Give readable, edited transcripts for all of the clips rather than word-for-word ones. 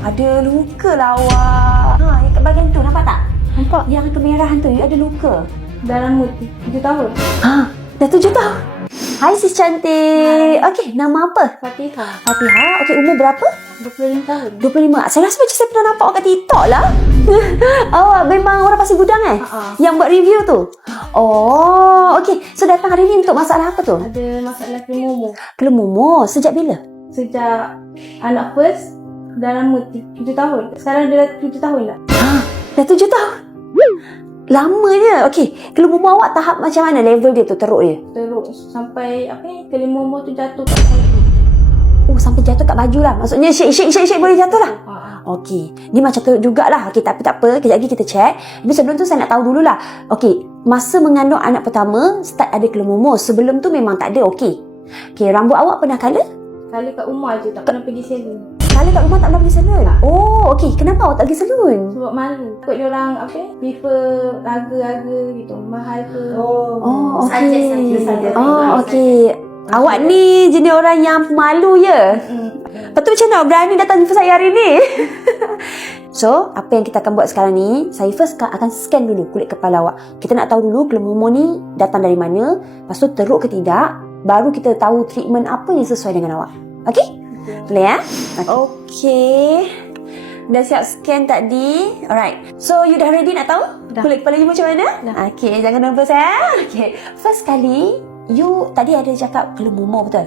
Ada luka lah awak. Yang kat bahagian tu nampak tak? Nampak? Yang kemerahan tu, you ada luka. Dalam mood 7 tahun. Dah 7 tahun. Hai sis cantik. Okey, nama apa? Fatihah. Fatihah. Okey, umur berapa? 25 tahun. 25. Saya rasa macam saya pernah nampak awak kat TikTok lah. Awak memang orang Pasir Gudang Yang buat review tu? Oh, okey. So datang hari ni untuk masalah apa tu? Ada masalah kemomo. Kelemumur. Sejak bila? Sejak anak first dalam mood 7 tahun. Sekarang dia dah 7 tahun dah. Dah 7 tahun? Lamanya. Okey. Kelemumur awak tahap macam mana level dia tu, teruk dia? Terus sampai kemomo tu jatuh kat saya. Oh, sampai jatuh kat baju lah. Maksudnya shake boleh jatuh lah. Okey. Ni macam teruk jugalah. Okey, tapi tak apa. Kejap lagi kita check. Tapi sebelum tu saya nak tahu dululah. Okey, masa mengandung anak pertama, start ada kelemumur. Sebelum tu memang tak ada. Okey. Okey, rambut awak pernah colour? Kali kat rumah je, tak pernah pergi salon. Colour kat rumah tak pernah pergi salon? Oh, okey. Kenapa awak tak pergi salon? Sebab malu. Ikut diorang prefer harga-harga gitu. Mahal ke. Oh, okey. Saja. Oh, okey. Awak ni jenis orang yang malu ya? Lepas tu macam mana berani datang jumpa saya hari ni? So, apa yang kita akan buat sekarang ni, saya first akan scan dulu kulit kepala awak. Kita nak tahu dulu kelemumur ni datang dari mana, lepas tu teruk ke tidak, baru kita tahu treatment apa yang sesuai dengan awak. Okey? Boleh ya? Okey. Dah siap scan tadi. Alright. So, you dah ready nak tahu? Dah. Kulit kepala you macam mana? Dah. Okey, jangan nervous ya. Okey. First kali, you tadi ada cakap kelemumur, betul?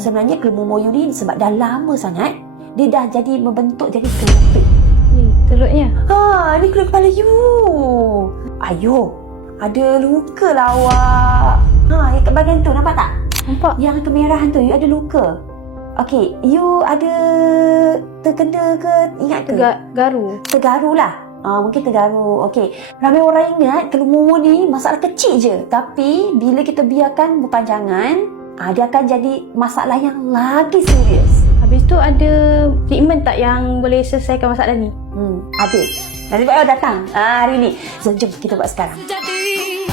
Sebenarnya kelemumur you ni sebab dah lama sangat, dia dah jadi membentuk jadi kelopek. Teruknya. Ni kulit kepala you. Ayo, ada luka lah awak. Yang kat bahagian tu nampak tak? Nampak? Yang kemerahan tu, you ada luka. Okey, you ada terkena ke, ingat ke? Garu. Tergaru lah. Mungkin tergaru. Okey. Ramai orang ingat kelemumur ni masalah kecil je. Tapi bila kita biarkan berpanjangan, dia akan jadi masalah yang lagi serius. Habis tu ada treatment tak yang boleh selesaikan masalah ni? Ada. Dan sebab awak datang hari ni. So, jom kita buat sekarang. Jadi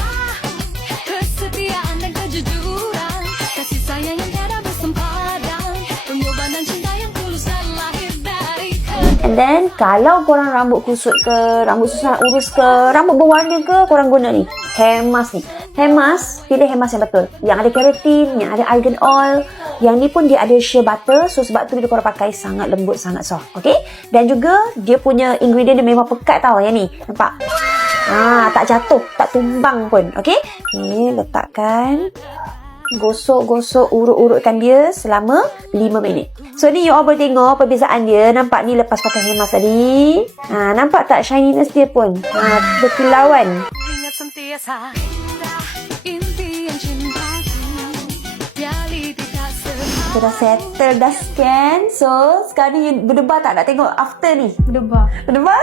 kesetiaan dan kejujuran, kasih sayang yang tiada bersempadan, pengorbanan cinta yang tulus dan lahir dari And then kalau korang rambut kusut ke, rambut susah nak urus ke, rambut berwarna ke, korang guna ni hair mask ni. Hair mask, pilih hair mask yang betul, yang ada keratin, yang ada argan oil. Yang ni pun dia ada shea butter. So sebab tu bila korang pakai sangat lembut, sangat soft. Okay. Dan juga dia punya ingredient dia memang pekat tau. Yang ni, nampak? Tak jatuh, tak tumbang pun. Okay. Okay, letakkan. Gosok-gosok, urut-urutkan dia selama 5 minit. So ni you all boleh tengok perbezaan dia. Nampak ni lepas pakai hair mask tadi. Nampak tak shininess dia pun? Berkilauan. ingat sentiasa impian cintaku, reality tak Kita dah settle, dah scan. So sekarang ni berdebar tak nak tengok after ni? Berdebar. Berdebar?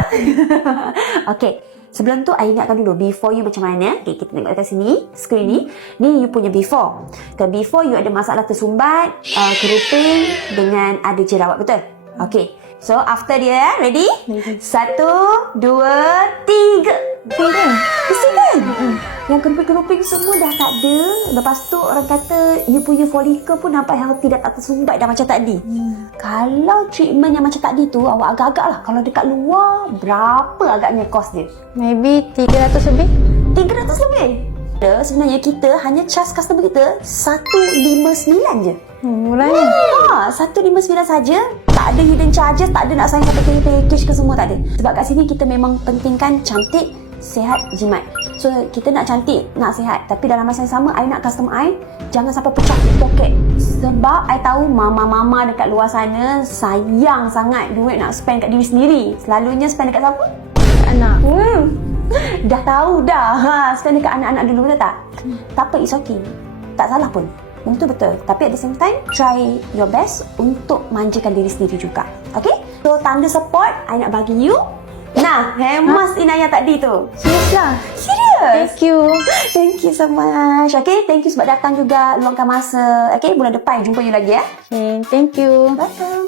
Okay. Sebelum tu, I ingatkan dulu before you macam mana. Okay, kita tengok kat sini, screen ni. Ni you punya before. Before you ada masalah tersumbat, keriting dengan ada jerawat, betul? Okay. So, after dia, ready? 1, 2, 3. Mesti kan? Yang keruping-keruping semua dah tak ada. Lepas tu, orang kata you punya follicle pun nampak healthy, dah tak tersumbat dah macam tadi. Kalau treatment yang macam tadi tu, awak agak-agak lah. Kalau dekat luar, berapa agaknya cost dia? Maybe 300 lebih. 300 lebih? Sebenarnya kita hanya charge customer kita 159 je. Murahnya. 159 saja. Tak ada hidden charges, tak ada nak sign sampai package ke semua, tak ada. Sebab kat sini kita memang pentingkan cantik, sihat, jimat. So kita nak cantik, nak sihat, tapi dalam masa yang sama I nak customer I jangan sampai pecah poket. Sebab I tahu mama-mama dekat luar sana sayang sangat duit nak spend kat diri sendiri. Selalunya spend dekat siapa? Anak. Dah tahu dah. Spend dekat anak-anak dulu, betul tak? Tak apa, it's okay. Tak salah pun. Itu betul. Tapi at the same time, try your best untuk manjakan diri sendiri juga. Okay? So, tanda support, I nak bagi you. Nah, hair mask Inaya tadi tu. Serius lah. Serius? Thank you. Thank you so much. Okay? Thank you sebab datang juga, luangkan masa. Okay? Bulan depan, jumpa you lagi ya. Okay, thank you. Welcome.